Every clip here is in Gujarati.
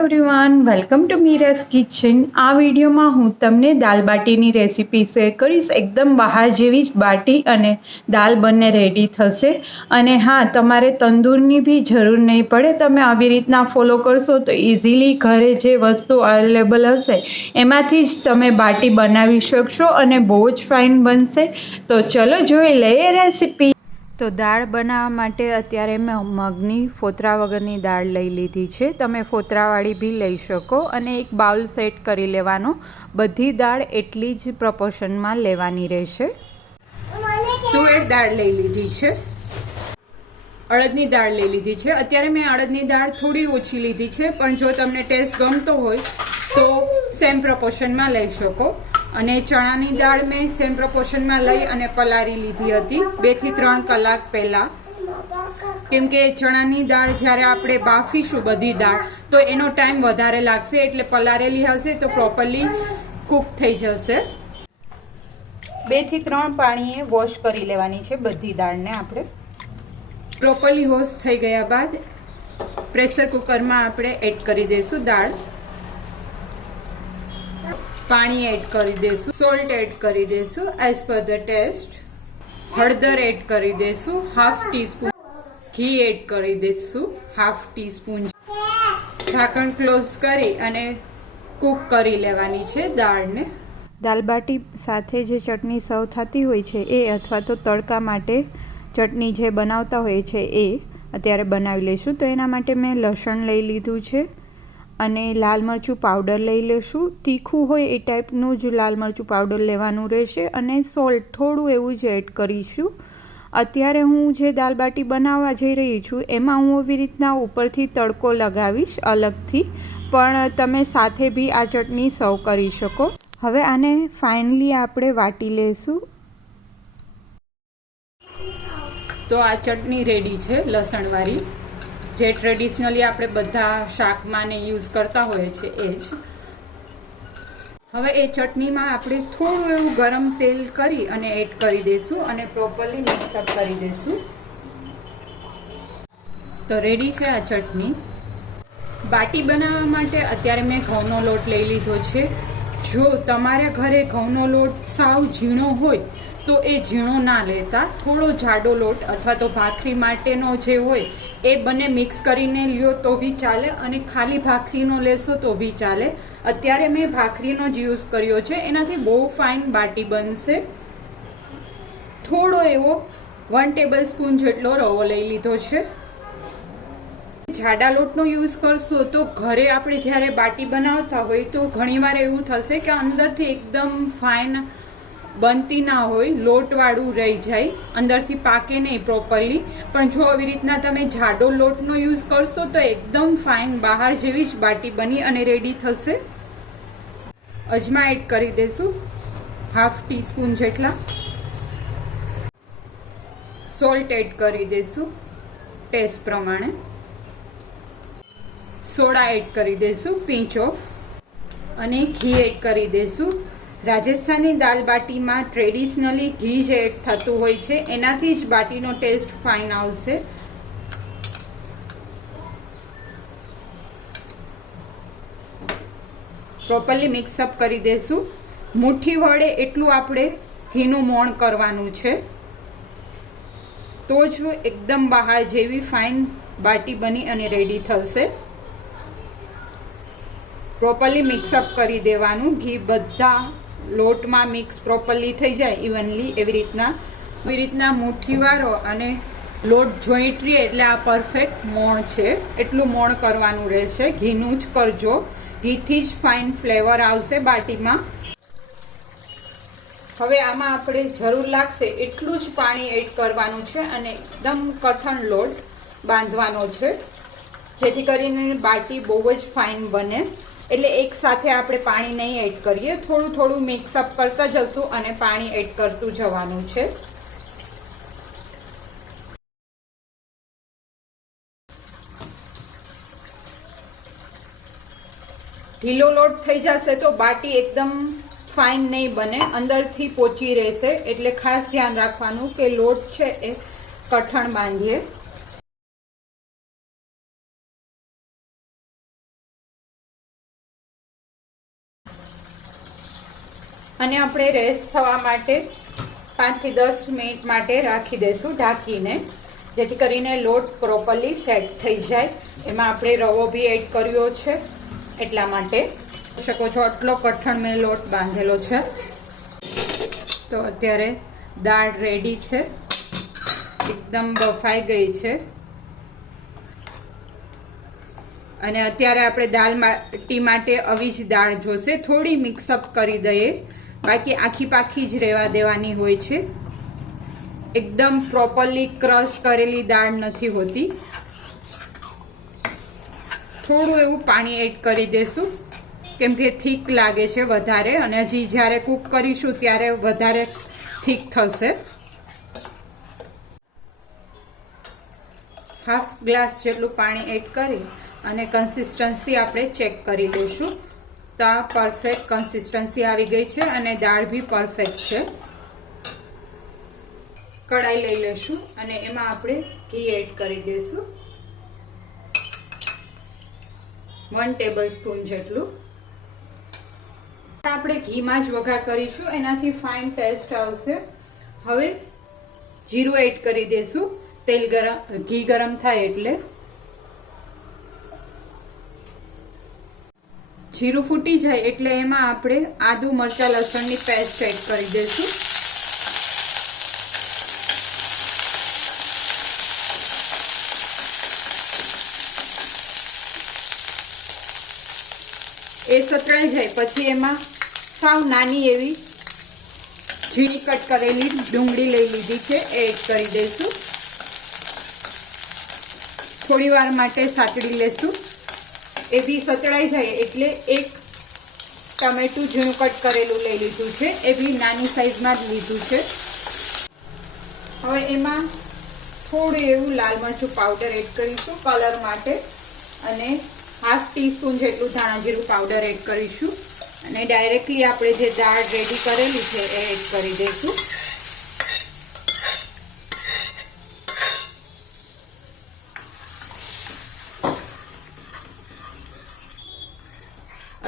Everyone welcome to Meera's kitchen. આ વિડીયોમાં હું તમને દાલ બાટીની રેસીપી શેર કરીશ। એકદમ બહાર જેવી જ બાટી અને દાલ બંને રેડી થશે। અને હા, તમારે તંદૂરની બી જરૂર નહીં પડે। તમે આવી રીતના ફોલો કરશો તો ઇઝીલી ઘરે જે વસ્તુ અવેલેબલ હશે એમાંથી જ તમે બાટી બનાવી શકશો અને બહુ જ ફાઇન બનશે। તો ચલો જોઈ લઈએ રેસીપી। તો દાળ બનાવવા માટે અત્યારે મેં મગની ફોતરા વગરની દાળ લઈ લીધી છે। તમે ફોતરાવાળી બી લઈ શકો અને એક બાઉલ સેટ કરી લેવાનો। બધી દાળ એટલી જ પ્રપોર્શનમાં લેવાની રહેશે। તુવેર દાળ લઈ લીધી છે, અડદની દાળ લઈ લીધી છે। અત્યારે મેં અડદની દાળ થોડી ઓછી લીધી છે, પણ જો તમને ટેસ્ટ ગમતો હોય તો સેમ પ્રપોર્શનમાં લઈ શકો। અને ચણાની દાળ મેં સેમ પ્રપોર્શનમાં લઈ અને પલાળી લીધી હતી 2 થી 3 કલાક પહેલાં, કેમકે ચણાની દાળ જ્યારે આપણે બાફીશું બધી દાળ તો એનો ટાઈમ વધારે લાગશે, એટલે પલાળેલી હશે તો પ્રોપરલી કૂક થઈ જશે। 2 થી 3 પાણીએ વોશ કરી લેવાની છે બધી દાળને। આપણે પ્રોપરલી વોશ થઈ ગયા બાદ પ્રેશર કુકરમાં આપણે એડ કરી દઈશું દાળ। પાણી એડ કરી દઈશું, સોલ્ટ એડ કરી દઈશું એઝ પર ધ ટેસ્ટ, હળદર એડ કરી દઈશું ½ ટીસ્પૂન, ઘી એડ કરી દઈશું ½ ટીસ્પૂન। ઢાંકણ ક્લોઝ કરી અને કૂક કરી લેવાની છે દાળને। દાલ બાટી સાથે જે ચટણી સર્વ થતી હોય છે એ, અથવા તો તડકા માટે ચટણી જે બનાવતા હોય છે એ અત્યારે બનાવી લઈશું। તો એના માટે મેં લસણ લઈ લીધું છે અને લાલ મરચું પાવડર લઈ લઈશું। તીખું હોય એ ટાઈપનું જ લાલ મરચું પાવડર લેવાનું રહેશે અને સોલ્ટ થોડું એવું જ એડ કરીશું। અત્યારે હું જે દાલ બાટી બનાવવા જઈ રહી છું એમાં હું એવી રીતના ઉપરથી તડકો લગાવીશ અલગથી, પણ તમે સાથે બી આ ચટણી સર્વ કરી શકો। હવે આને ફાઇનલી આપણે વાટી લઈશું। તો આ ચટણી રેડી છે લસણવાળી, જે ટ્રેડિશનલી આપણે બધા શાકમાં ને યુઝ કરતા હોઈએ છીએ એ જ। હવે એ ચટણીમાં આપણે થોડું એવું ગરમ તેલ કરી અને એડ કરી દઈશું અને પ્રોપરલી મિક્સઅપ કરી દઈશું। તો રેડી છે આ ચટણી। બાટી બનાવવા માટે અત્યારે મેં ઘઉંનો લોટ લઈ લીધો છે। જો તમારા ઘરે ઘઉંનો લોટ સાવ ઝીણો હોય તો એ ઝીણો ના લેતા, થોડો જાડો લોટ અથવા તો ભાખરી માટેનો જે હોય એ બંને મિક્સ કરીને લ્યો તો બી ચાલે, અને ખાલી ભાખરીનો લેશો તો બી ચાલે। અત્યારે મેં ભાખરીનો જ યુઝ કર્યો છે, એનાથી બહુ ફાઇન બાટી બનશે। થોડો એવો 1 ટેબલ સ્પૂન જેટલો રવો લઈ લીધો છે। જાડા લોટનો યુઝ કરશો તો ઘરે આપણે જ્યારે બાટી બનાવતા હોય તો ઘણીવાર એવું થશે કે અંદરથી એકદમ ફાઇન બનતી ના હોય, લોટવાળું રહી જાય, અંદરથી પાકે નહીં પ્રોપરલી। પણ જો આવી રીતના તમે જાડો લોટનો યુઝ કરશો તો એકદમ ફાઇન બહાર જેવી જ બાટી બની અને રેડી થશે। અજમા એડ કરી દઈશું ½ ટીસ્પૂન જેટલા, સોલ્ટ એડ કરી દઈશું ટેસ્ટ પ્રમાણે, સોડા એડ કરી દઈશું પિંચ ઓફ, અને ઘી એડ કરી દઈશું। રાજસ્થાની દાલ બાટીમાં ટ્રેડિશનલી ઘી જે એડ થતું હોય છે એનાથી જ બાટીનો ટેસ્ટ ફાઇન આવશે। પ્રોપરલી મિક્સઅપ કરી દઈશું। મુઠ્ઠી વડે એટલું આપણે ઘીનું મોણ કરવાનું છે, તો જ એકદમ બહાર જેવી ફાઇન બાટી બની અને રેડી થશે। પ્રોપરલી મિક્સઅપ કરી દેવાનું, ઘી બધા લોટમાં મિક્સ પ્રોપરલી થઈ જાય ઇવનલી, એવી રીતના મુઠ્ઠી વાળો અને લોટ જોઈન્ટ રહે એટલે આ પરફેક્ટ મોણ છે એટલું મોણ કરવાનું રહેશે। ઘીનું જ કરજો, ઘીથી જ ફાઇન ફ્લેવર આવશે બાટીમાં। હવે આમાં આપણે જરૂર લાગશે એટલું જ પાણી એડ કરવાનું છે અને એકદમ કઠણ લોટ બાંધવાનો છે, જેથી કરીને બાટી બહુ જ ફાઇન બને। એટલે એક સાથે આપણે પાણી નહીં એડ કરીએ, થોડું થોડું મિક્સઅપ કરતા જશું અને પાણી એડ કરતું જવાનું છે। ઢીલો લોટ થઈ જશે તો બાટી એકદમ ફાઇન નહીં બને, અંદરથી પોચી રહેશે, એટલે ખાસ ધ્યાન રાખવાનું કે લોટ છે એ કઠણ બાંધીએ। અને આપણે રેસ્ટ થવા માટે 5 થી 10 મિનિટ માટે રાખી દઈશું ઢાંકીને, જેથી કરીને લોટ પ્રોપરલી સેટ થઈ જાય. એમાં આપણે રવો બી એડ કર્યો છે એટલા માટે. શકો છો આટલો કઠણ મેં લોટ બાંધેલો છે. તો અત્યારે દાળ રેડી છે, એકદમ બફાઈ ગઈ છે. અને અત્યારે આપણે દાલ બાટી માટે આવી જ દાળ જોશે. થોડી મિક્સઅપ કરી દઈએ, બાકી આખી પાખી જ રહેવા દેવાની હોય છે. એકદમ પ્રોપરલી ક્રશ કરેલી દાળ નથી હોતી. થોડું એવું પાણી એડ કરી દેશું, કેમ કે થીક લાગે છે વધારે, અને હજી જ્યારે કૂક કરીશું ત્યારે વધારે થીક થશે. હાફ ગ્લાસ જેટલું પાણી એડ કરી અને કન્સિસ્ટન્સી આપણે ચેક કરી લઈશું. તો આ પરફેક્ટ કન્સિસ્ટન્સી આવી ગઈ છે અને દાળ બી પરફેક્ટ છે. કડાઈ લઈ લઈશું અને એમાં આપણે ઘી એડ કરી દઈશું, 1 ટેબલસ્પૂન જેટલું. આપણે ઘીમાં જ વઘાર કરીશું, એનાથી ફાઇન ટેસ્ટ આવશે. હવે જીરું એડ કરી દઈશું. ઘી ગરમ થાય એટલે જીરું ફૂટી જાય એટલે એમાં આપણે આદુ મરચાં લસણની પેસ્ટ એડ કરી દઈશું. એ સતળાઈ જાય પછી એમાં સાવ નાની એવી ઝીણી કટ કરેલી ડુંગળી લઈ લીધી છે, એ એડ કરી દઈશું. થોડી વાર માટે સાતળી લેશું. એ બી સતળાઈ જાય એટલે એક ટમેટું ઝીણું કટ કરેલું લઈ લીધું છે, એ બી નાની સાઈઝમાં જ લીધું છે. હવે એમાં થોડું એવું લાલ મરચું પાવડર એડ કરીશું કલર માટે, અને ½ ટીસ્પૂન જેટલું ધાણા જીરું પાવડર એડ કરીશું. અને ડાયરેક્ટલી આપણે જે દાળ રેડી કરેલી છે એ એડ કરી દઈશું.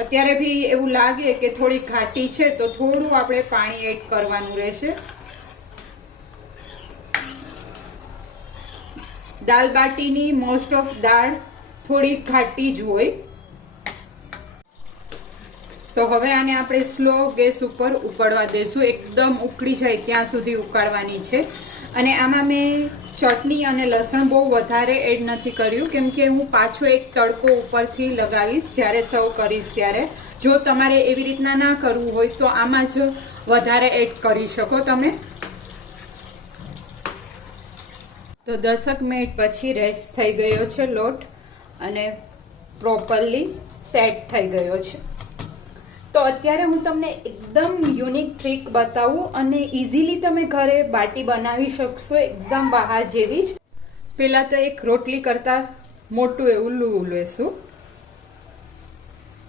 અત્યારે બી એવું લાગે કે થોડી ઘાટી છે તો થોડું આપણે પાણી એડ કરવાનું રહેશે. દાલ બાટીની મોસ્ટ ઓફ દાળ થોડી ઘાટી જ હોય. તો હવે આને આપણે સ્લો ગેસ ઉપર ઉકળવા દઈશું. એકદમ ઉકળી જાય ત્યાં સુધી ઉકાળવાની છે. અને આમાં મેં ચટણી અને લસણ બહુ વધારે એડ નથી કર્યું, કેમ કે હું પાછો એક તડકો ઉપરથી લગાવીશ જ્યારે સર્વ કરીશ ત્યારે. જો તમારે એવી રીતના ના કરવું હોય તો આમાં જ વધારે એડ કરી શકો તમે. તો 10 મિનિટ પછી રેસ્ટ થઈ ગયો છે લોટ અને પ્રોપરલી સેટ થઈ ગયો છે. તો અત્યારે હું તમને એકદમ યુનિક ટ્રીક બતાવું અને ઇઝીલી તમે ઘરે બાટી બનાવી શકશો, એકદમ બહાર જેવી જ. પહેલાં તો એક રોટલી કરતાં મોટું એવું લૂવું લેશું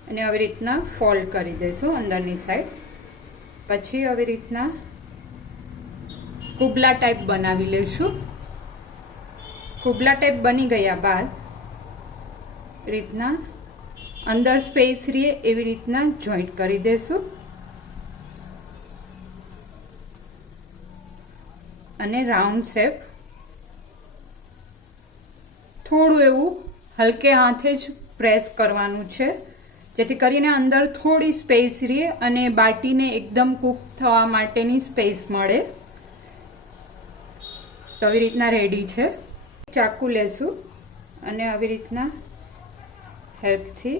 અને આવી રીતના ફોલ્ડ કરી દઈશું અંદરની સાઈડ. પછી આવી રીતના કુબલા ટાઈપ બનાવી લઈશું. કુબલા ટાઈપ બની ગયા બાદ રીતના અંદર સ્પેસ રહે એવી રીતના જોઈન્ટ કરી દેશું અને રાઉન્ડ શેપ થોડું એવું હલકે હાથે જ પ્રેસ કરવાનું છે, જેથી કરીને અંદર થોડી સ્પેસ રહે અને બાટીને એકદમ કૂક થવા માટેની સ્પેસ મળે. તો આવી રીતના રેડી છે. ચાકુ લેશું અને આવી રીતના હેલ્પથી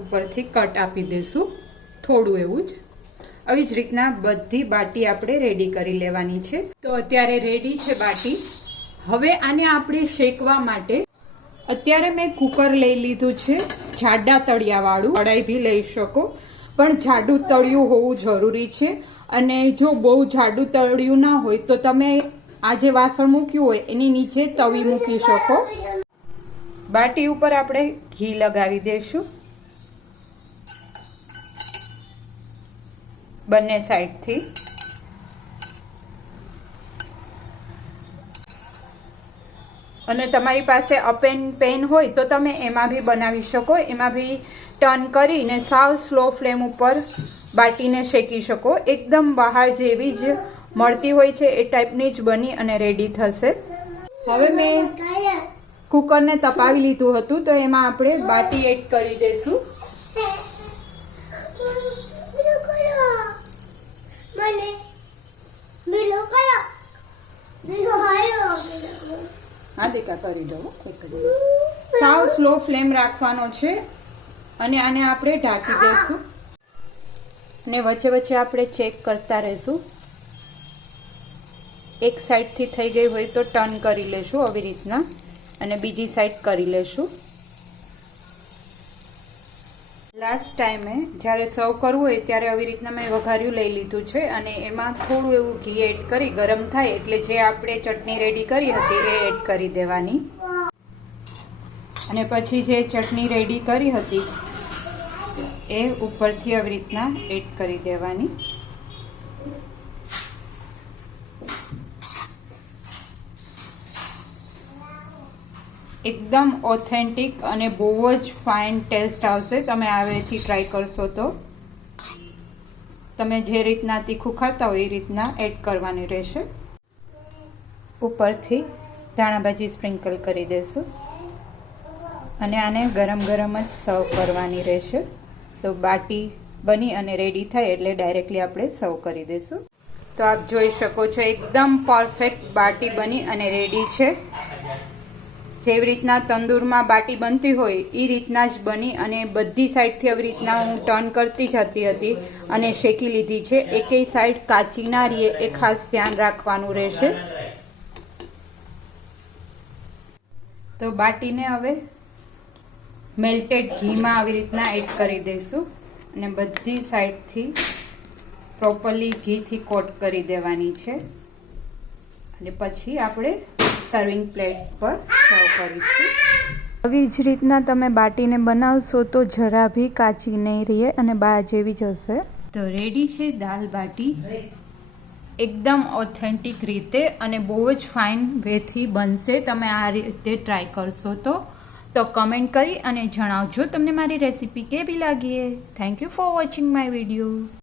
ઉપરથી કટ આપી દઈશું થોડું એવું જ. આવી જ રીતના બધી બાટી આપણે રેડી કરી લેવાની છે. તો અત્યારે રેડી છે બાટી. હવે આને આપણે શેકવા માટે અત્યારે મેં કુકર લઈ લીધું છે, જાડા તળિયાવાળું. કઢાઈ બી લઈ શકો, પણ જાડું તળિયું હોવું જરૂરી છે. અને જો બહુ જાડું તળિયું ના હોય તો તમે આ જે વાસણ મૂક્યું હોય એની નીચે તવી મૂકી શકો. બાટી ઉપર આપણે ઘી લગાવી દઈશું બંને સાઈડથી. અને તમારી પાસે અપેન પેન હોય તો તમે એમાં બી બનાવી શકો, એમાં બી ટર્ન કરીને સાવ સ્લો ફ્લેમ ઉપર બાટીને શેકી શકો. એકદમ બહાર જેવી જ મળતી હોય છે એ ટાઈપની જ બની અને રેડી થશે. હવે મેં કુકરને તપાવી લીધું હતું તો એમાં આપણે બાટી એડ કરી દઈશું. હા દીકા કરી દો. સાવ સ્લો ફ્લેમ રાખવાનો છે અને આને આપણે ઢાંકી દઈશું ને વચ્ચે વચ્ચે આપણે ચેક કરતા રહીશું. એક સાઈડથી થઈ ગઈ હોય તો ટર્ન કરી લેશું આવી રીતના અને બીજી સાઈડ કરી લેશું. લાસ્ટ ટાઈમે જ્યારે સર્વ કરવું હોય ત્યારે આવી રીતના મેં વઘાર્યું લઈ લીધું છે અને એમાં થોડું એવું ઘી એડ કરી ગરમ થાય એટલે જે આપણે ચટણી રેડી કરી હતી એ એડ કરી દેવાની અને પછી જે ચટણી રેડી કરી હતી એ ઉપરથી આવી રીતના એડ કરી દેવાની. એકદમ ઓથેન્ટિક અને બહુ જ ફાઇન ટેસ્ટ આવશે. તમે આવેથી ટ્રાય કરશો તો તમે જે રીતના તીખું ખાતા હોય એ રીતના એડ કરવાની રહેશે. ઉપરથી ધાણાભાજી સ્પ્રિંકલ કરી દેશું અને આને ગરમ ગરમ જ સર્વ કરવાની રહેશે. તો બાટી બની અને રેડી થાય એટલે ડાયરેક્ટલી આપણે સર્વ કરી દઈશું. તો આપ જોઈ શકો છો એકદમ પરફેક્ટ બાટી બની અને રેડી છે. જેવી રીતના તંદૂરમાં બાટી બનતી હોય એ રીતના જ બની અને બધી સાઈડથી આવી રીતના હું ટર્ન કરતી જતી હતી અને શેકી લીધી છે. એકેય સાઈડ કાચી ના રહે એ ખાસ ધ્યાન રાખવાનું રહેશે. તો બાટીને હવે મેલ્ટેડ ઘીમાં આવી રીતના એડ કરી દઈશું અને બધી સાઈડથી પ્રોપરલી ઘીથી કોટ કરી દેવાની છે અને પછી આપણે સર્વિંગ પ્લેટ પર સર્વ કરીશું. આવી જ રીતના તમે બાટીને બનાવશો તો જરા બી કાચી નહીં રહે અને બહાર જેવી જ હશે. તો રેડી છે દાલ બાટી એકદમ ઓથેન્ટિક રીતે અને બહુ જ ફાઇન વેથી બનશે. તમે આ રીતે ટ્રાય કરશો તો કમેન્ટ કરી અને જણાવજો તમને મારી રેસીપી કેવી લાગી. Thank you for watching my video.